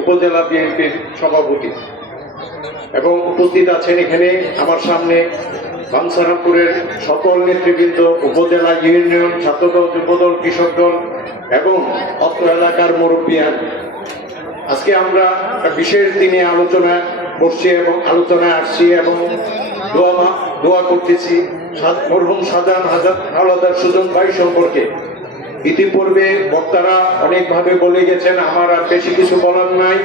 উপজেলা বিএনপির সভাপতি। এবং উপস্থিত আছেন এখানে আমার সামনে বাংসারামপুরের সকল নেতৃবৃন্দ, উপজেলা ইউনিয়ন, ছাত্রদল, যুবদল কৃষক দল এবং অত্র এলাকার মুরব্বিয়ান আজকে আমরা একটা বিশেষ দিনে আলোচনা করছি এবং আলোচনায় আসছি এবং দোয়া দোয়া করতেছি মরহুম সাজান হাজার হাওলাদার সুজন ভাই সম্পর্কে। ইতিপূর্বে বক্তারা অনেকভাবে বলে গেছেন, আমার আর বেশি কিছু বলার নাই।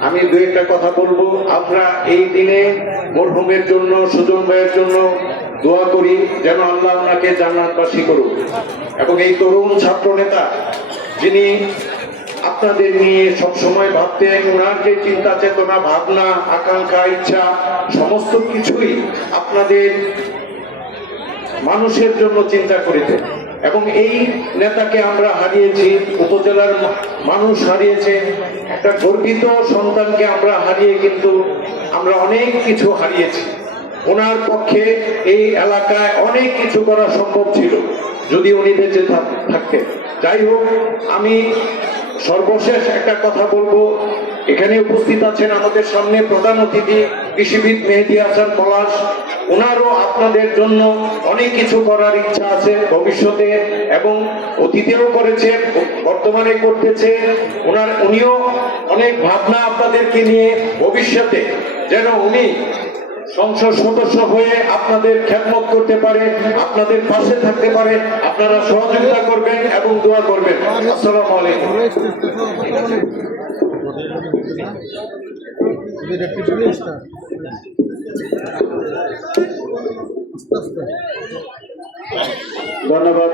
আমি দু একটা কথা বলব। আমরা এই দিনে মরহুমের জন্য, সুজন ভাইয়ের জন্য দোয়া করি, যেন আল্লাহ ওনাকে জান্নাতবাসী করুক। এবং এই তরুণ ছাত্র নেতা, যিনি আপনাদের নিয়ে সব সময় ভাবতেন ওনার যে চিন্তা চেতনা, ভাবনা, আকাঙ্ক্ষা, ইচ্ছা, সমস্ত কিছুই আপনাদের মানুষের জন্য চিন্তা করিতেন। এবং এই নেতাকে আমরা হারিয়েছি, উপজেলার মানুষ হারিয়েছে, একটা গর্বিত সন্তানকে আমরা হারিয়ে কিন্তু আমরা অনেক কিছু হারিয়েছি। ওনার পক্ষে এই এলাকায় অনেক কিছু করা সম্ভব ছিল, যদি উনি বেঁচে থাক- থাকতেন। যাই হোক, আমি সর্বশেষ একটা কথা বলব। এখানে উপস্থিত আছেন আমাদের সামনে প্রধান অতিথি, কৃষিবিদ মেহেদি হাসান পলাশ। ওনারও আপনাদের জন্য অনেক কিছু করার ইচ্ছা আছে ভবিষ্যতে এবং অতীতেও করেছে বর্তমানে করতেছে ওনার, উনিও অনেক ভাবনা আপনাদেরকে নিয়ে ভবিষ্যতে যেন উনি সংসদ সদস্য হয়ে আপনাদের খেদমত করতে পারে, আপনাদের পাশে থাকতে পারে, আপনারা সহযোগিতা করবেন এবং দোয়া করবেন। আসসালামু আলাইকুম। ধন্যবাদ।